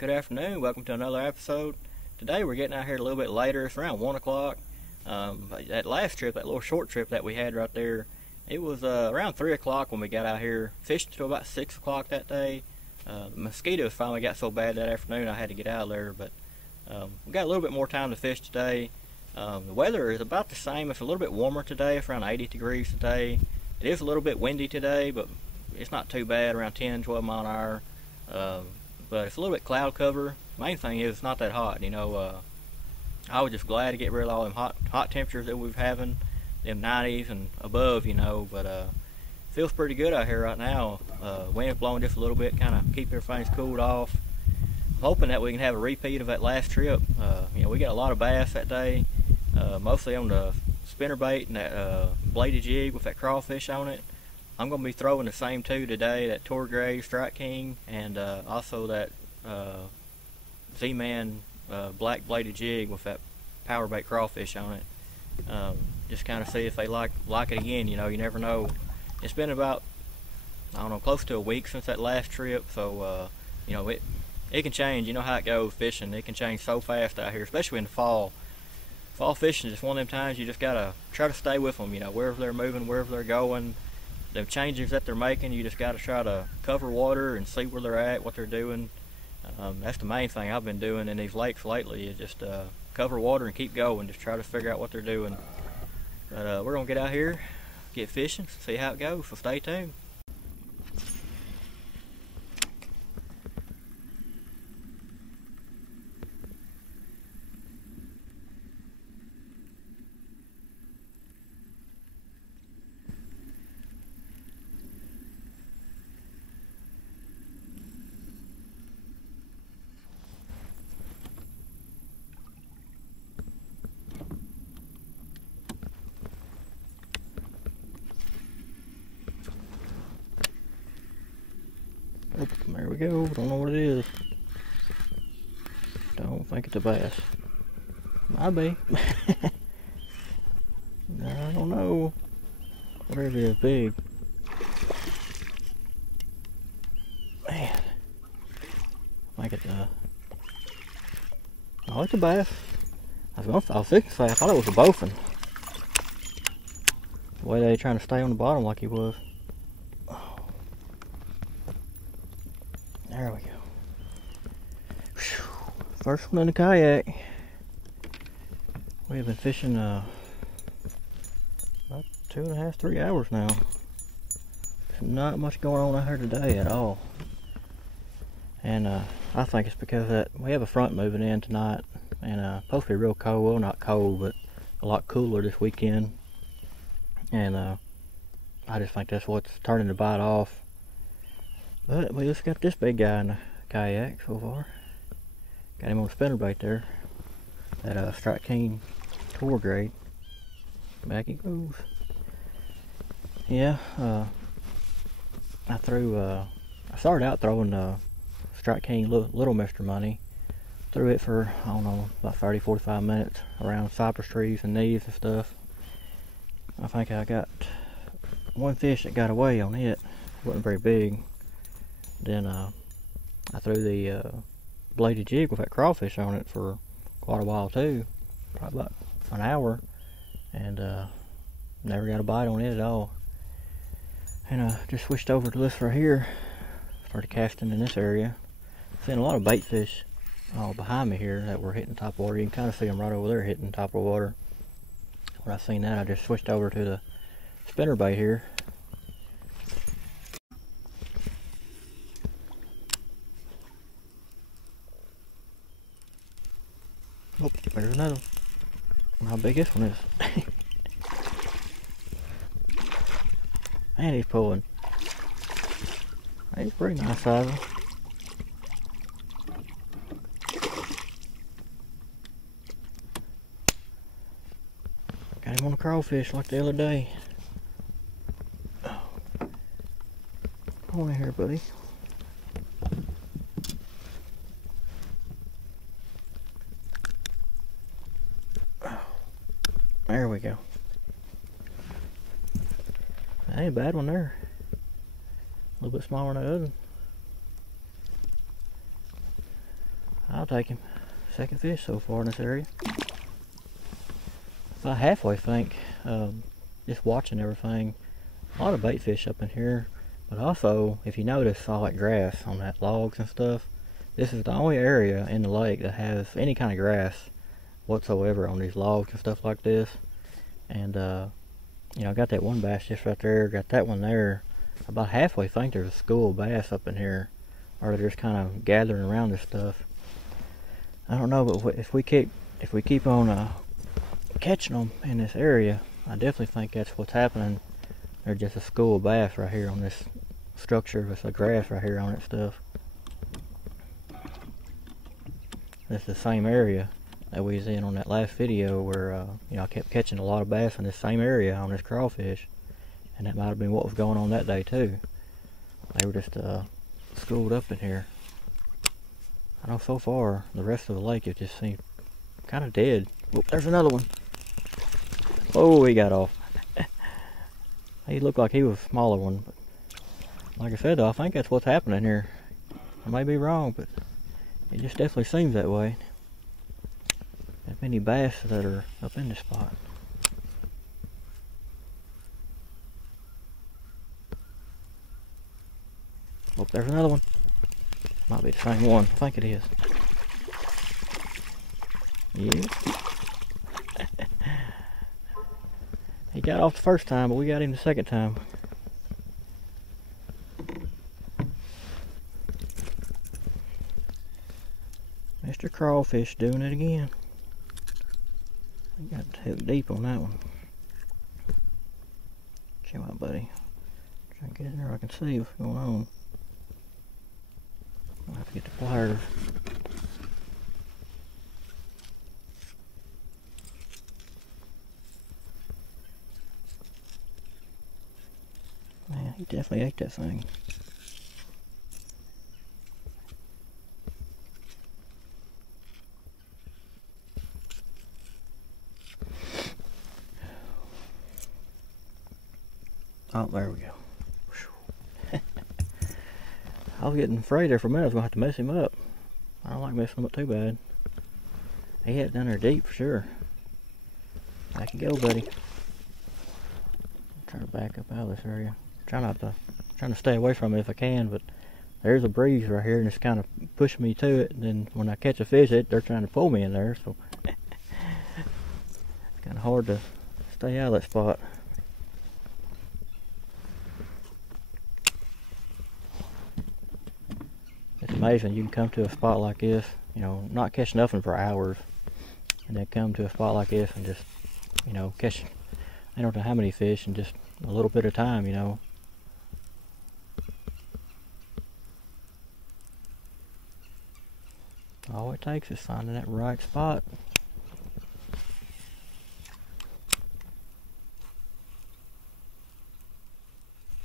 Good afternoon. Welcome to another episode. Today we're getting out here a little bit later. It's around 1 o'clock. That last trip, that little short trip that we had right there, it was around 3 o'clock when we got out here. Fished till about 6 o'clock that day. The mosquitoes finally got so bad that afternoon I had to get out of there. But we got a little bit more time to fish today. The weather is about the same. It's a little bit warmer today. It's around 80 degrees today. It is a little bit windy today, but it's not too bad, around 10, 12 mile an hour. But it's a little bit cloud cover. Main thing is it's not that hot. I was just glad to get rid of all them hot temperatures that we've having, them 90s and above, but feels pretty good out here right now. Wind is blowing just a little bit, kind of keep everything cooled off. I'm hoping that we can have a repeat of that last trip. We got a lot of bass that day, mostly on the spinnerbait and that bladed jig with that crawfish on it. I'm going to be throwing the same two today, that Tour Grey Strike King and also that Z-Man black bladed jig with that power bait crawfish on it. Just kind of see if they like it again. You never know. It's been about, I don't know, close to a week since that last trip, so it can change. You know how it goes fishing. It can change so fast out here, especially in the fall. Fall fishing is just one of them times you just got to try to stay with them, wherever they're moving, wherever they're going. The changes that they're making, you just got to try to cover water and see where they're at, what they're doing. That's the main thing I've been doing in these lakes lately, is just cover water and keep going, just try to figure out what they're doing. But we're going to get out here, get fishing, see how it goes, so stay tuned. There we go. Don't know what it is. Don't think it's a bass. Might be. I don't know. Whatever it is, big. Man. I think it's oh, it's a bass. I was thinking, I thought it was a bowfin. The way they trying to stay on the bottom like he was. There we go. Whew. First one in the kayak. We have been fishing about 2.5, 3 hours now. There's not much going on out here today at all. And I think it's because that we have a front moving in tonight, and supposed to be real cold. Well, not cold, but a lot cooler this weekend. And I just think that's what's turning the bite off. But we just got this big guy in the kayak so far. Got him on a spinnerbait there. That Strike King Tour Grey. Back he goes. Yeah, I started out throwing Strike King Little Mr. Money. Threw it for, I don't know, about 30-45 minutes around cypress trees and knees and stuff. I think I got one fish that got away on it. It wasn't very big. Then I threw the bladed jig with that crawfish on it for quite a while too, probably about an hour, and never got a bite on it at all. And just switched over to this right here, started casting in this area. Seeing a lot of bait fish all behind me here that were hitting top water. You can kind of see them right over there hitting top of water. When I seen that, I just switched over to the spinnerbait here. Oh, there's another one. How big this one is. Man, he's pulling. He's pretty nice size. Got him on a crawfish like the other day. Oh. Come on in here, buddy. There we go. That ain't a bad one there. A little bit smaller than the other. take him. Second fish so far in this area. I halfway think, just watching everything, a lot of bait fish up in here, but also, if you notice all that grass on that logs and stuff, this is the only area in the lake that has any kind of grass whatsoever on these logs and stuff like this. And you know, I got that one bass just right there, got that one there. About halfway think there's a school of bass up in here, or they're just kind of gathering around this stuff. I don't know, but if we keep on catching them in this area, I definitely think that's what's happening. There's just a school of bass right here on this structure with the grass right here on it stuff. It's the same area that we was in on that last video where you know, I kept catching a lot of bass in this same area on this crawfish, and that might have been what was going on that day too. They were just schooled up in here. I know so far the rest of the lake it just seems kind of dead. Oh, there's another one. Oh, he got off. He looked like he was a smaller one, but like I said though, I think that's what's happening here. I may be wrong, but it just definitely seems that way. There's many bass that are up in this spot. Oh, there's another one. Might be the same one. I think it is. Yeah. He got off the first time, but we got him the second time. Mr. Crawfish doing it again. I got hooked deep on that one. Chill out, buddy. Try to get in there where I can see what's going on. I'll have to get the pliers. Man, he definitely ate that thing. Oh, there we go. I was getting afraid there for a minute I was going to have to mess him up. I don't like messing him up too bad. He had it down there deep for sure. Back you go, buddy. I'm trying to back up out of this area. Trying to stay away from it if I can, but there's a breeze right here and it's kind of pushing me to it, and then when I catch a fish they're trying to pull me in there, so it's kind of hard to stay out of that spot. It's amazing you can come to a spot like this, you know, not catch nothing for hours, and then come to a spot like this and just, you know, catch I don't know how many fish in just a little bit of time, you know. All it takes is finding that right spot.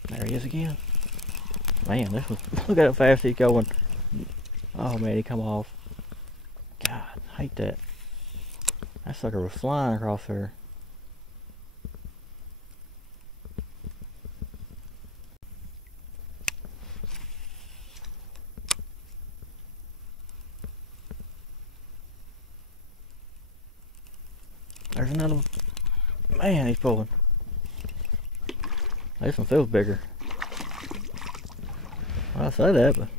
There he is again. Man, this was, look at how fast he's going. Oh man, he come off. God, I hate that. That sucker was flying across there. There's another one. Man, he's pulling. This one feels bigger. Well, I say that, but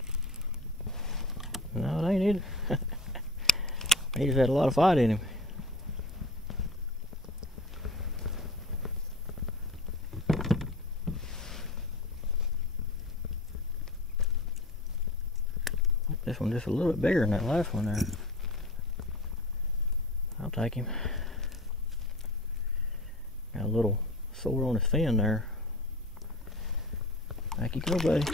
no, it ain't either. He just had a lot of fight in him. This one just a little bit bigger than that last one there. I'll take him. Got a little sore on his fin there. Back you go, buddy.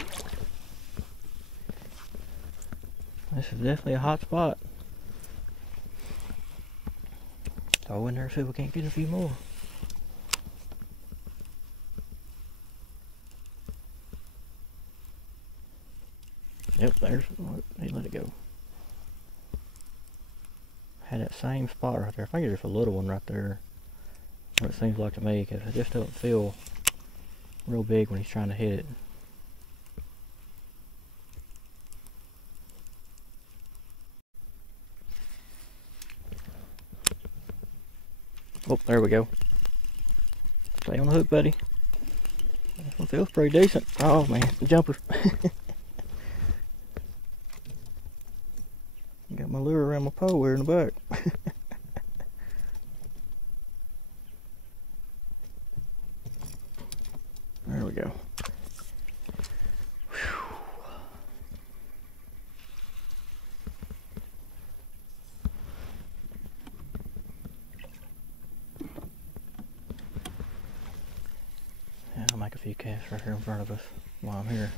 This is definitely a hot spot. Throw in there, see if we can't get a few more. Yep, there's, he let it go. Had that same spot right there. I think it's just a little one right there. What it seems like to me, because it just doesn't feel real big when he's trying to hit it. Oh, there we go. Stay on the hook, buddy. This one feels pretty decent. Oh man, the jumper. Got my lure around my pole here in the back. There we go. Yeah, I'll make a few casts right here in front of us while I'm here.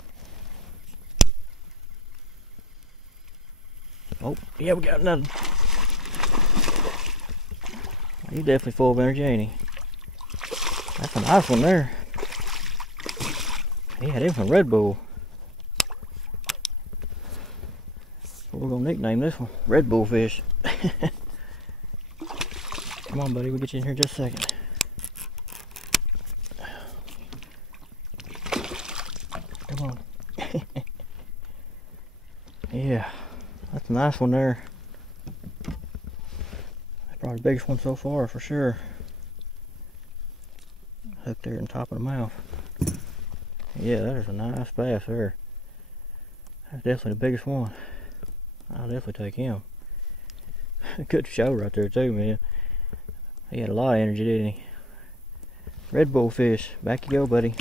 Oh, yeah, we got another. He's definitely full of energy, ain't he? That's a nice one there. He had him some Red Bull. So we're gonna nickname this one Red Bull fish. Come on, buddy, we'll get you in here in just a second. Come on. Yeah, that's a nice one there. That's probably the biggest one so far for sure. Hooked there on top of the mouth. Yeah, that is a nice bass there. That's definitely the biggest one. I'll definitely take him. Good show right there too, man. He had a lot of energy, didn't he? Red Bull fish. Back you go, buddy.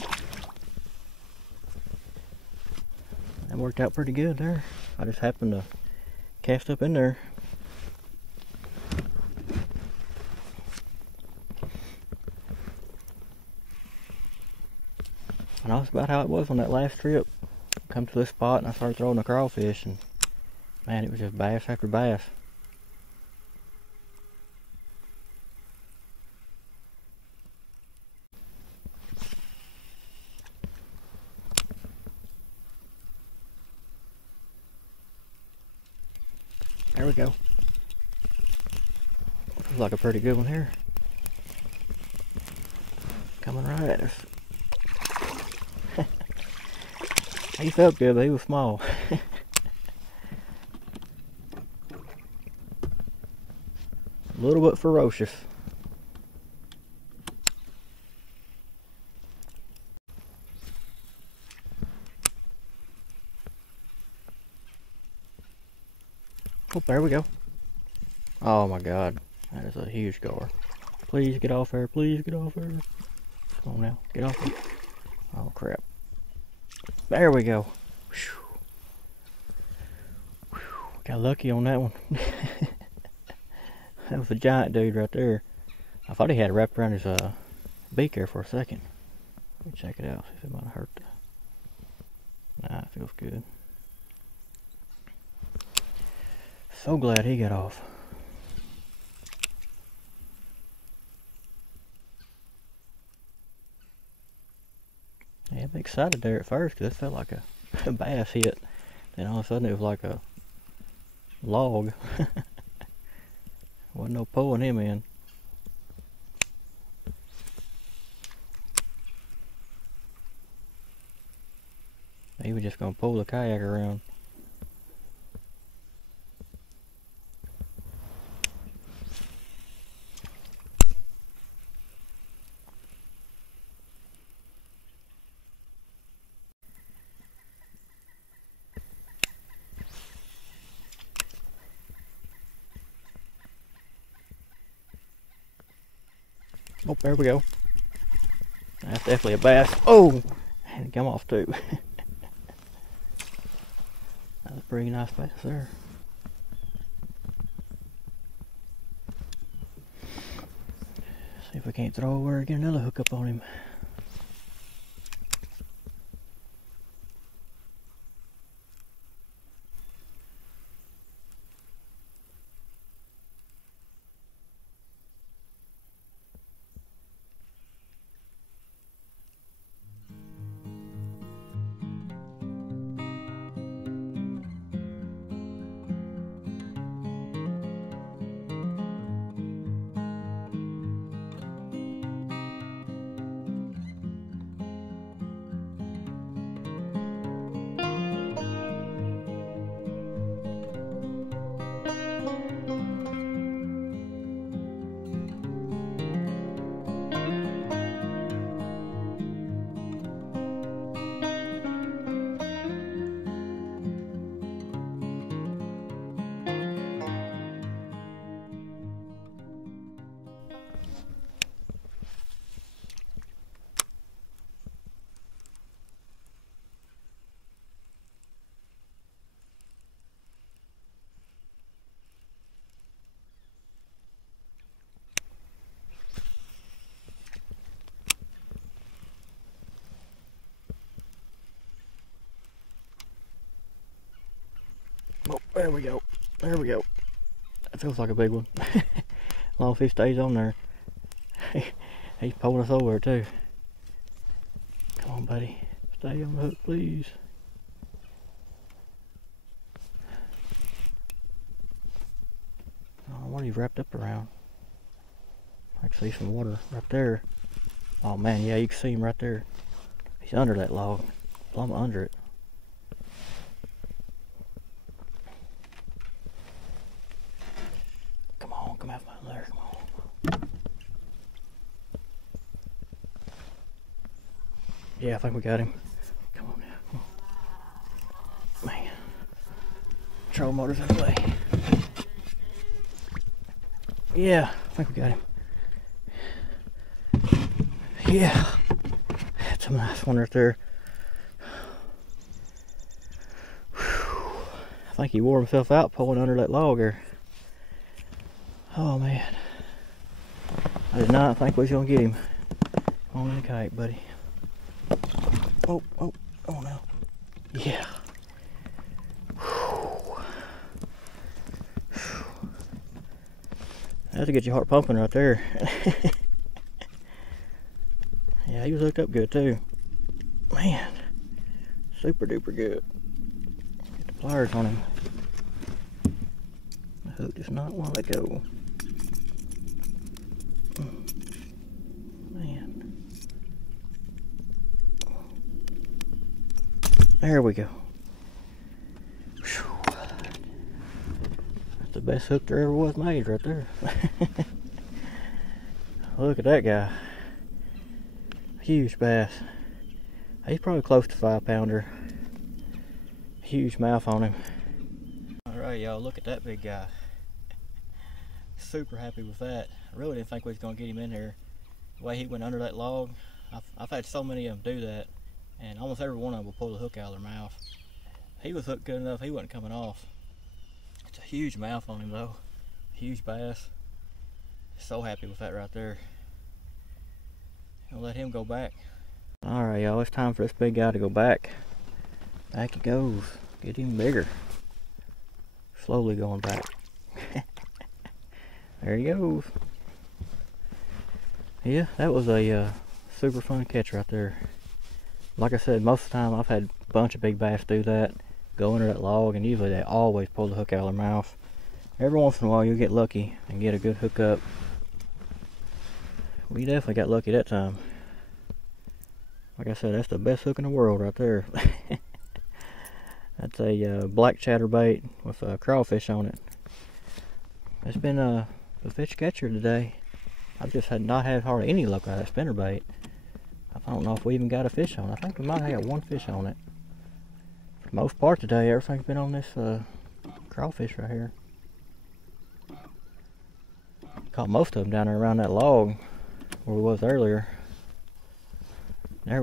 That worked out pretty good there. I just happened to cast up in there. And that's about how it was on that last trip. Come to this spot and I started throwing the crawfish, and man, it was just bass after bass. There we go. Looks like a pretty good one here. Coming right at us. He felt good, but he was small. A little bit ferocious. Oh, there we go. Oh my God, that is a huge gar. Please get off there, please get off there. Come on now, get off there. Oh crap. There we go. Whew. Whew. Got lucky on that one. That was a giant dude right there. I thought he had it wrapped around his beak there for a second. Let me check it out, see if it might hurt. Nah, it feels good. So glad he got off. Yeah, I'm excited there at first because it felt like a bass hit. Then all of a sudden it was like a log. Wasn't no pulling him in. He was just gonna pull the kayak around. Oh, there we go. That's definitely a bass. Oh! And it come off too. That was a pretty nice bass there. See if we can't throw over and get another hook up on him. There we go. There we go. That feels like a big one. As long as he stays on there. He's pulling us over too. Come on, buddy. Stay on the hook, please. Oh, what are you wrapped up around? I can see some water right there. Oh man, yeah, you can see him right there. He's under that log. Plumb under it. Come on, come out from there, come on. Yeah, I think we got him. Come on now, come on. Man. Troll motor's in the way. Yeah, I think we got him. Yeah. That's a nice one right there. Whew. I think he wore himself out pulling under that log there. Oh man. I did not think we was gonna get him. Come on in the kayak, buddy. Oh no. Yeah. That'll get your heart pumping right there. Yeah, he was hooked up good too. Man, super duper good. Get the pliers on him. The hook does not want to let go. Man. There we go. Whew. That's the best hook there ever was made right there. Look at that guy. Huge bass. He's probably close to 5-pounder. Huge mouth on him. Alright y'all, look at that big guy. Super happy with that. I really didn't think we was going to get him in here. The way he went under that log. I've had so many of them do that, and almost every one of them will pull the hook out of their mouth. He was hooked good enough, he wasn't coming off. It's a huge mouth on him though. Huge bass. So happy with that right there. I'll let him go back. Alright y'all, it's time for this big guy to go back. Back he goes. Get him bigger. Slowly going back. There he goes. Yeah, that was a super fun catch right there. Like I said, most of the time I've had a bunch of big bass do that. Go under that log, and usually they always pull the hook out of their mouth. Every once in a while you'll get lucky and get a good hook up. We definitely got lucky that time. Like I said, that's the best hook in the world right there. That's a black chatterbait with a crawfish on it. It's been a fish catcher today. I've just not had hardly any luck out of that spinnerbait. I don't know if we even got a fish on it. I think we might have got one fish on it. For the most part today, everything's been on this crawfish right here. Caught most of them down there around that log where we was earlier. They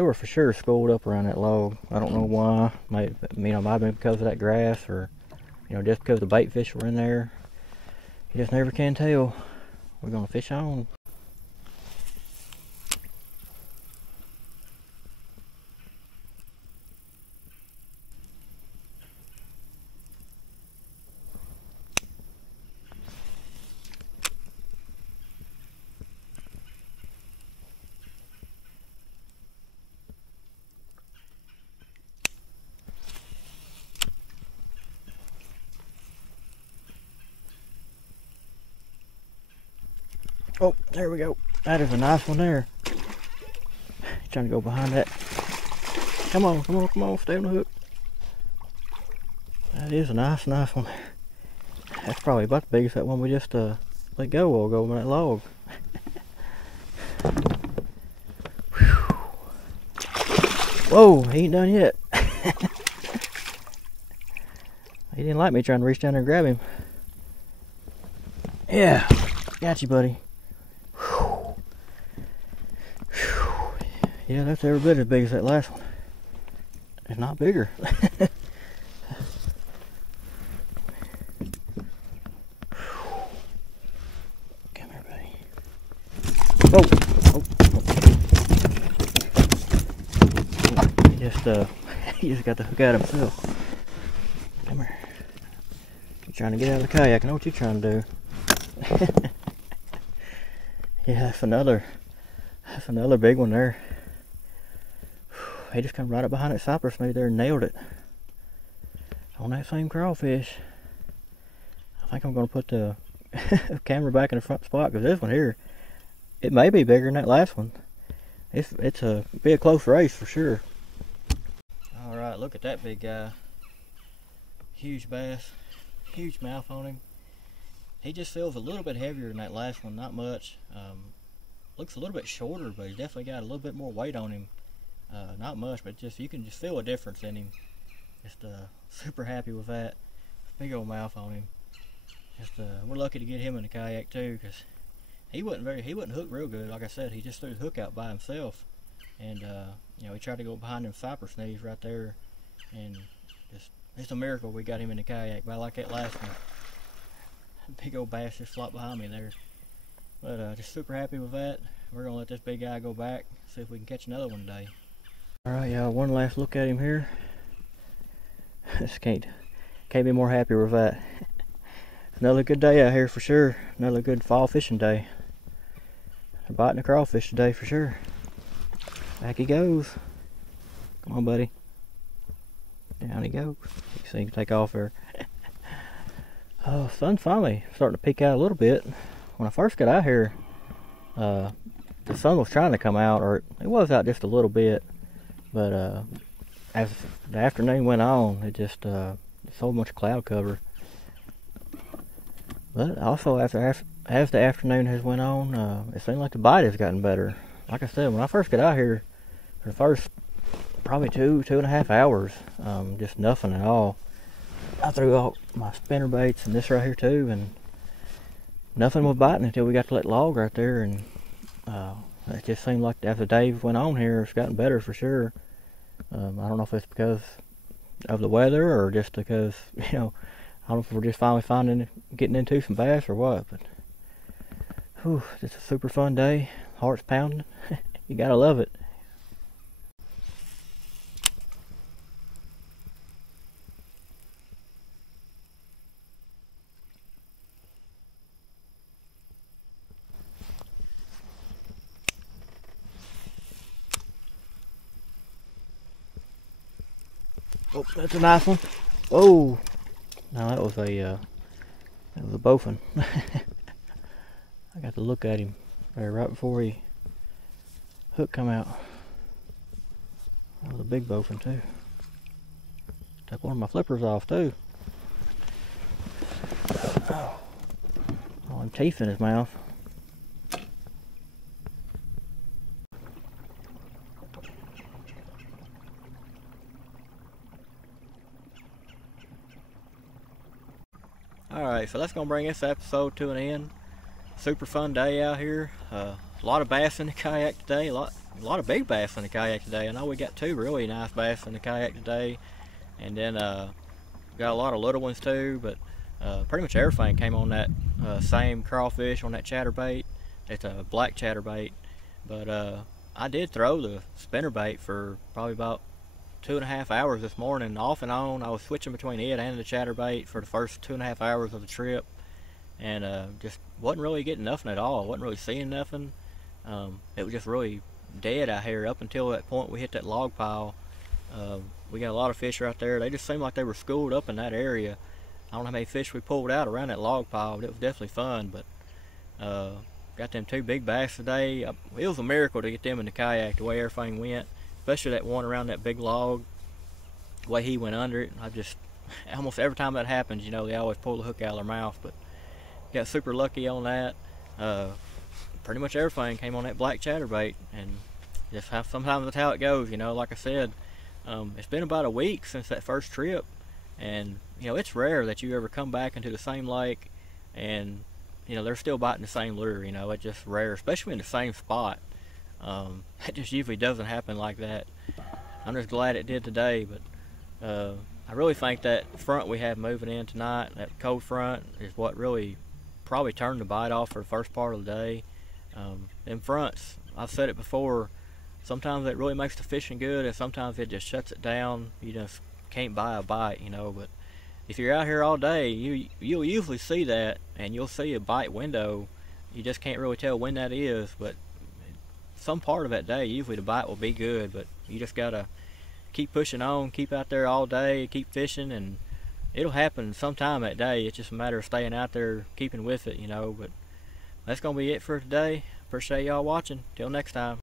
were for sure schooled up around that log. I don't know why. Might have been because of that grass, or just because the bait fish were in there. You just never can tell. We're gonna fish on. Oh, there we go. That is a nice one there. He's trying to go behind that. Come on, come on, come on, stay on the hook. That is a nice one there. That's probably about the biggest that one we just let go of, over that log. Whoa, he ain't done yet. He didn't like me trying to reach down there and grab him. Yeah, got you, buddy. Yeah, that's every bit as big as that last one. It's not bigger. Come here, buddy. Oh, he just got the hook out himself. Come here. You're trying to get out of the kayak. I know what you're trying to do. Yeah, that's another big one there. He just come right up behind that cypress maybe there and nailed it. On that same crawfish. I think I'm going to put the camera back in the front spot, because this one here, it may be bigger than that last one. It's be a close race for sure. All right, look at that big guy. Huge bass, huge mouth on him. He just feels a little bit heavier than that last one, not much. Looks a little bit shorter, but he's definitely got a little bit more weight on him. Not much, but just you can just feel a difference in him. Just super happy with that. Big old mouth on him. Just we're lucky to get him in the kayak too, because he wasn't hooked real good. Like I said, he just threw the hook out by himself, and you know, he tried to go behind them cypress knees right there, and just it's a miracle we got him in the kayak. But I like that last one. Big old bass just flopped behind me there. But just super happy with that. We're gonna let this big guy go back, see if we can catch another one today. All right, y'all, one last look at him here. Just can't be more happy with that. Another good day out here for sure. Another good fall fishing day. They're biting the crawfish today for sure. Back he goes. Come on, buddy. Down he goes. You can see him take off there. Oh, sun's finally starting to peek out a little bit. When I first got out here, the sun was trying to come out, or it was out just a little bit. But as the afternoon went on, it just so much cloud cover. But also as the afternoon has went on, it seemed like the bite has gotten better. Like I said, when I first got out here, for the first probably two and a half hours, just nothing at all. I threw all my spinner baits and this right here too, and nothing was biting until we got to that log right there. And it just seemed like as the day went on here, it's gotten better for sure. I don't know if it's because of the weather or just because, you know, I don't know if we're just finally getting into some bass or what, but whew, it's a super fun day. Heart's pounding. You gotta love it. Oh, that's a nice one. Oh, no, that was a bowfin. I got to look at him there right before he hook come out. That was a big bowfin too. Took one of my flippers off too. Oh, all them teeth in his mouth. Alright, so that's going to bring this episode to an end. Super fun day out here. A lot of bass in the kayak today. A lot of big bass in the kayak today. I know we got two really nice bass in the kayak today. And then got a lot of little ones too. But pretty much everything came on that same crawfish on that chatterbait. It's a black chatterbait. But I did throw the spinnerbait for probably about 2.5 hours this morning, off and on. I was switching between it and the chatterbait for the first 2.5 hours of the trip, and just wasn't really getting nothing at all. Wasn't really seeing nothing. It was just really dead out here up until that point we hit that log pile. We got a lot of fish right there. They just seemed like they were schooled up in that area. I don't know how many fish we pulled out around that log pile, but it was definitely fun. But got them two big bass today. It was a miracle to get them in the kayak the way everything went. Especially that one around that big log, the way he went under it. I just, almost every time that happens, you know, they always pull the hook out of their mouth. But got super lucky on that. Pretty much everything came on that black chatterbait, and just sometimes that's how it goes, you know. Like I said, it's been about a week since that first trip, and you know, it's rare that you ever come back into the same lake and you know they're still biting the same lure. You know, it's just rare, especially in the same spot. It just usually doesn't happen like that. I'm just glad it did today, but I really think that front we have moving in tonight, that cold front, is what really probably turned the bite off for the first part of the day. Them fronts, I've said it before, sometimes it really makes the fishing good, and sometimes it just shuts it down. You just can't buy a bite, you know. But if you're out here all day, you'll usually see that, and you'll see a bite window. You just can't really tell when that is, but some part of that day, usually the bite will be good. But you just gotta keep pushing on, keep out there all day, keep fishing, and it'll happen sometime that day. It's just a matter of staying out there, keeping with it, you know. But that's gonna be it for today. Appreciate y'all watching. Till next time.